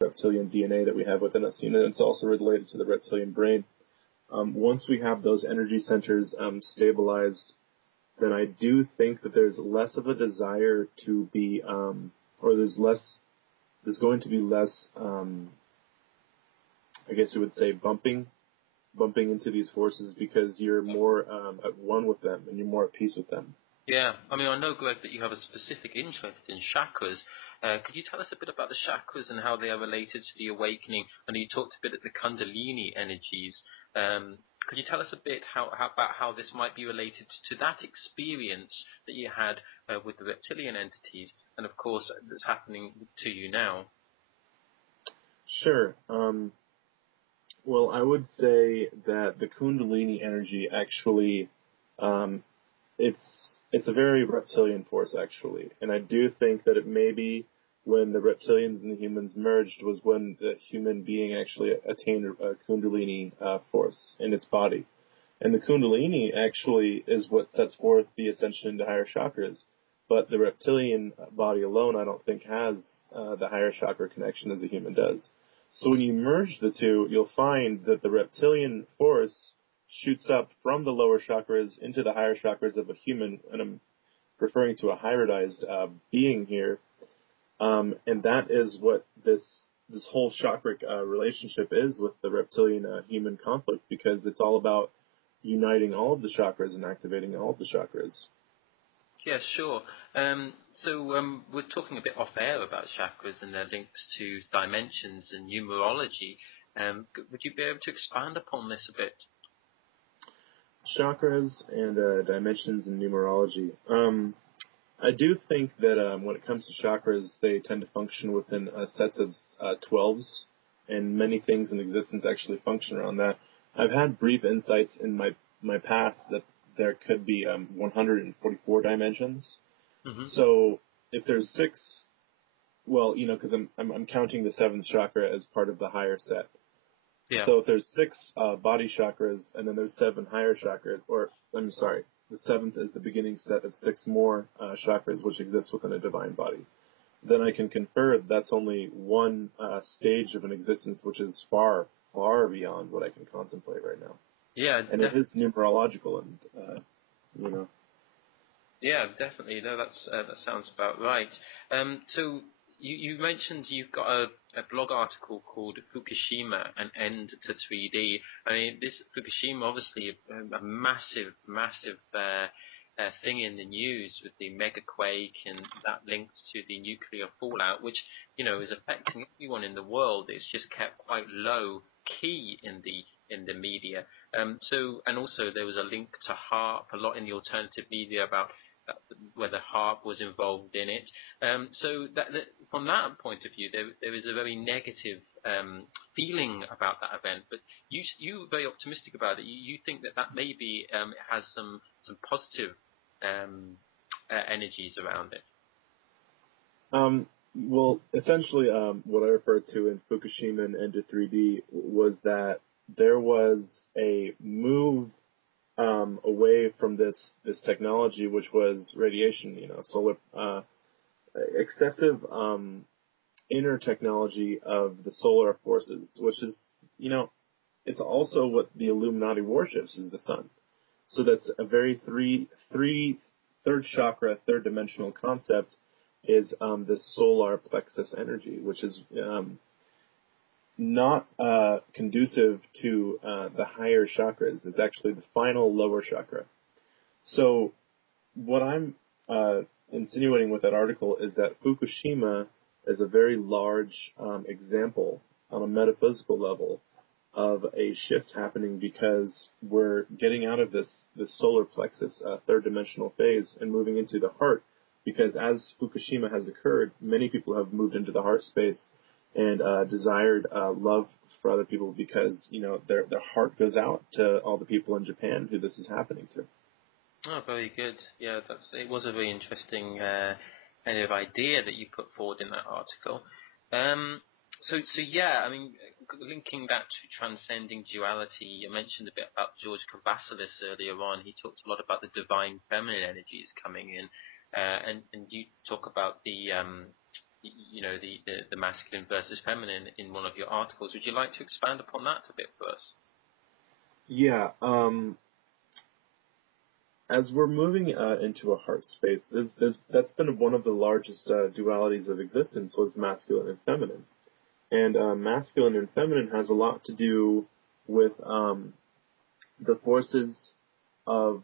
reptilian DNA that we have within us. It's also related to the reptilian brain. Once we have those energy centers stabilized, then I do think that there's less of a desire to be, or there's going to be less, I guess you would say, bumping into these forces, because you're more at one with them and you're more at peace with them. Yeah, I mean, I know, Greg, that you have a specific interest in chakras. Could you tell us a bit about the chakras and how they are related to the awakening? I know you talked a bit of the Kundalini energies. Could you tell us a bit about how this might be related to that experience that you had with the reptilian entities, and of course that's happening to you now? Sure. Well, I would say that the Kundalini energy actually, it's a very reptilian force, actually. And I do think that it may be when the reptilians and the humans merged was when the human being actually attained a Kundalini force in its body. And the Kundalini actually is what sets forth the ascension into higher chakras. But the reptilian body alone, I don't think, has the higher chakra connection as a human does. So when you merge the two, you'll find that the reptilian force shoots up from the lower chakras into the higher chakras of a human, and I'm referring to a hybridized being here. And that is what this whole chakric relationship is with the reptilian-human conflict, because it's all about uniting all of the chakras and activating all of the chakras. Yeah, sure. So we're talking a bit off air about chakras and their links to dimensions and numerology. Would you be able to expand upon this a bit? Chakras and dimensions and numerology. I do think that when it comes to chakras, they tend to function within sets of 12s, and many things in existence actually function around that. I've had brief insights in my past that there could be 144 dimensions. Mm-hmm. So if there's 6, well, because I'm counting the 7th chakra as part of the higher set. Yeah. So if there's 6 body chakras, and then there's 7 higher chakras, or I'm sorry, the 7th is the beginning set of 6 more chakras which exist within a divine body, then I can confer that's only one stage of an existence which is far, far beyond what I can contemplate right now. Yeah, and it is numerological, and Yeah, definitely. No, that sounds about right. So you mentioned you've got a blog article called Fukushima: An End to 3D. I mean, this Fukushima, obviously a massive thing in the news with the mega quake and that linked to the nuclear fallout, which is affecting everyone in the world. It's just kept quite low key in the media. So, and also there was a link to HARP a lot in the alternative media about whether HARP was involved in it. So that from that point of view, there is a very negative feeling about that event. But you were very optimistic about it. You think that maybe has some positive energies around it. Well, essentially, what I referred to in Fukushima and End to 3D was that there was a move away from this technology, which was radiation, solar, excessive inner technology of the solar forces, which is, it's also what the Illuminati worships, is the sun. So that's a very third chakra, third dimensional concept, is this solar plexus energy, which is not conducive to the higher chakras. It's actually the final lower chakra. So what I'm insinuating with that article is that Fukushima is a very large example on a metaphysical level of a shift happening, because we're getting out of this solar plexus third dimensional phase and moving into the heart, because as Fukushima has occurred, many people have moved into the heart space and desired love for other people, because their heart goes out to all the people in Japan who this is happening to. Oh, very good. Yeah, it was a very interesting kind of idea that you put forward in that article. So yeah, I mean, linking that to transcending duality, you mentioned a bit about George Kavasilis earlier on. He talked a lot about the divine feminine energies coming in, and you talk about the the masculine versus feminine in one of your articles. Would you like to expand upon that a bit for us? Yeah. As we're moving into a heart space, that's been one of the largest dualities of existence, was masculine and feminine. And masculine and feminine has a lot to do with the forces of,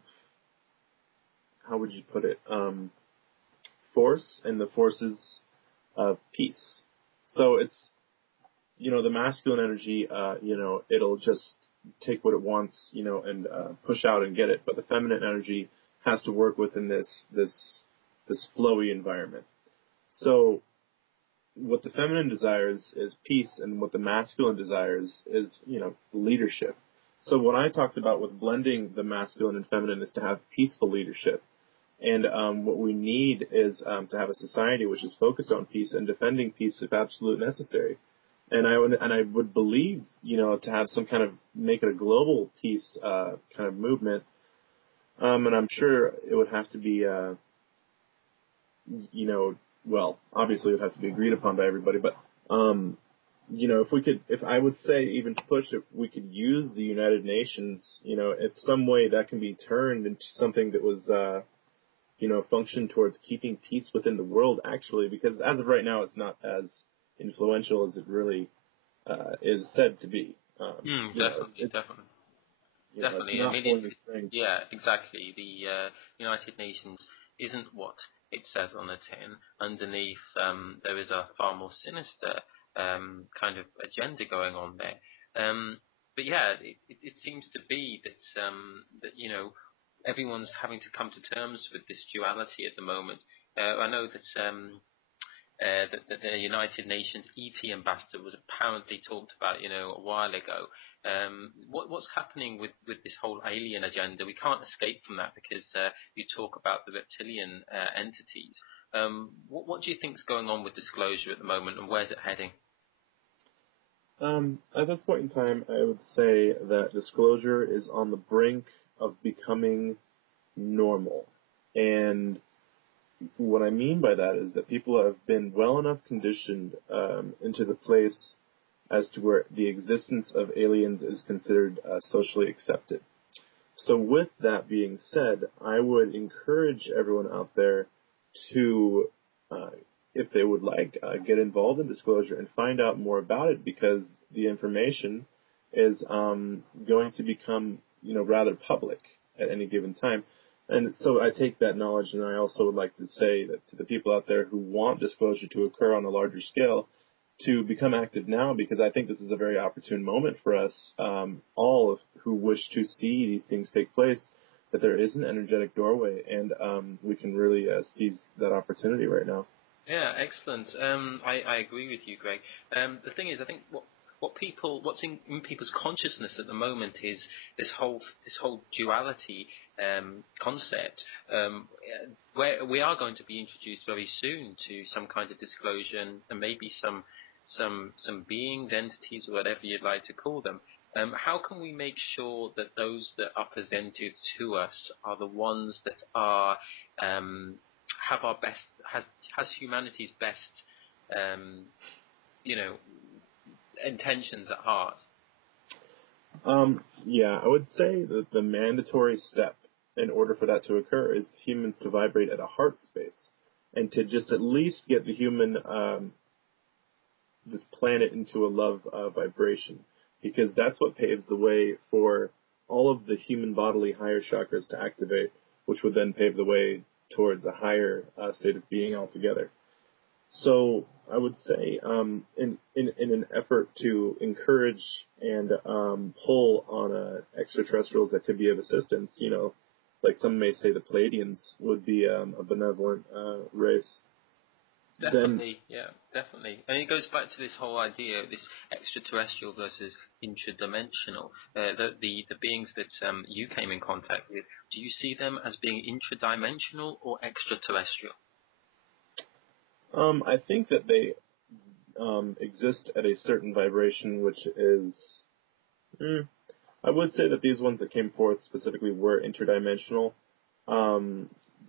how would you put it, force and the forces of peace. So it's, the masculine energy, it'll just take what it wants, and push out and get it. But the feminine energy has to work within this flowy environment. So what the feminine desires is peace, and what the masculine desires is, leadership. So what I talked about with blending the masculine and feminine is to have peaceful leadership. And what we need is to have a society which is focused on peace and defending peace if absolute necessary. And I would believe, to have some kind of, make it a global peace kind of movement. And I'm sure it would have to be, well, obviously it would have to be agreed upon by everybody. But, if I would say, even to push it, we could use the United Nations, if some way that can be turned into something that was, function towards keeping peace within the world, actually, because as of right now, it's not as influential as it really is said to be. Definitely. I mean, yeah, exactly. The United Nations isn't what it says on the tin. Underneath, there is a far more sinister kind of agenda going on there. But yeah, it seems to be that everyone's having to come to terms with this duality at the moment. I know that the United Nations ET ambassador was apparently talked about, a while ago. What's happening with this whole alien agenda? We can't escape from that because you talk about the reptilian entities. What do you think's going on with disclosure at the moment, and where's it heading? At this point in time, I would say that disclosure is on the brink of becoming normal. And what I mean by that is that people have been well enough conditioned into the place as to where the existence of aliens is considered socially accepted. So with that being said, I would encourage everyone out there to, if they would like, get involved in disclosure and find out more about it, because the information is going to become, rather public at any given time. And so I take that knowledge, and I also would like to say that to the people out there who want disclosure to occur on a larger scale, to become active now, because I think this is a very opportune moment for us, all who wish to see these things take place, that there is an energetic doorway, and we can really seize that opportunity right now. Yeah, excellent. I agree with you, Greg. The thing is, I think what's in people's consciousness at the moment is this whole duality concept, where we are going to be introduced very soon to some kind of disclosure, and maybe some beings, entities, or whatever you'd like to call them. How can we make sure that those that are presented to us are the ones that are have our best, has humanity's best, intentions at heart? Yeah, I would say that the mandatory step in order for that to occur is humans to vibrate at a heart space, and to just at least get the human, this planet, into a love vibration, because that's what paves the way for all of the human bodily higher chakras to activate, which would then pave the way towards a higher state of being altogether. So I would say, in an effort to encourage and pull on extraterrestrials that could be of assistance, like some may say the Pleiadians would be a benevolent race. Definitely, yeah, definitely. And it goes back to this whole idea of this extraterrestrial versus intradimensional. The beings that you came in contact with, do you see them as being intradimensional or extraterrestrial? I think that they exist at a certain vibration, which is, I would say that these ones that came forth specifically were interdimensional.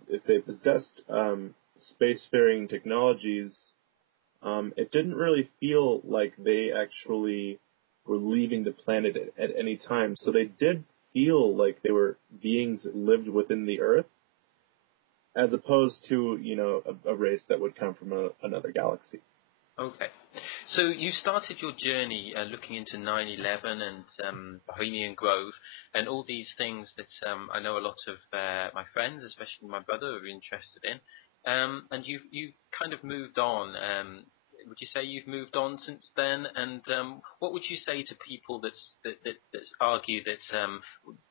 If they possessed spacefaring technologies, it didn't really feel like they actually were leaving the planet at any time. So they did feel like they were beings that lived within the Earth, as opposed to, a race that would come from another galaxy. Okay. So you started your journey looking into 9/11 and Bohemian Grove and all these things that I know a lot of my friends, especially my brother, are interested in. And you've kind of moved on. Would you say you've moved on since then? And what would you say to people that argue that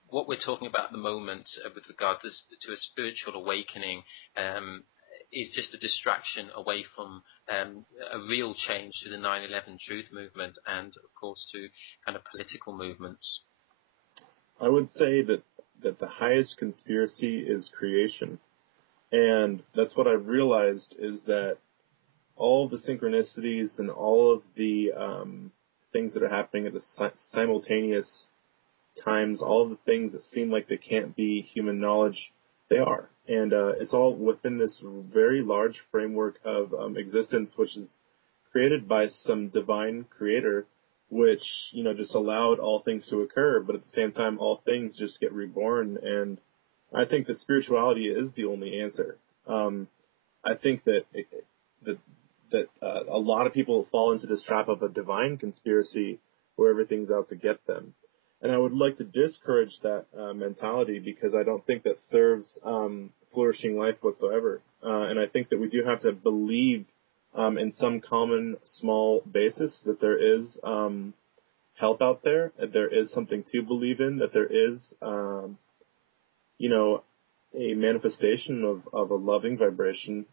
what we're talking about at the moment with regard to a spiritual awakening is just a distraction away from a real change to the 9/11 truth movement and, of course, to kind of political movements? I would say that the highest conspiracy is creation. And that's what I've realized, is that all of the synchronicities and all of the things that are happening at the simultaneous times, all of the things that seem like they can't be human knowledge, they are. And it's all within this very large framework of existence, which is created by some divine creator, which, just allowed all things to occur, but at the same time, all things just get reborn. And I think that spirituality is the only answer. I think that a lot of people fall into this trap of a divine conspiracy where everything's out to get them. And I would like to discourage that mentality, because I don't think that serves flourishing life whatsoever. And I think that we do have to believe in some common small basis that there is help out there, that there is something to believe in, that there is, a manifestation of a loving vibration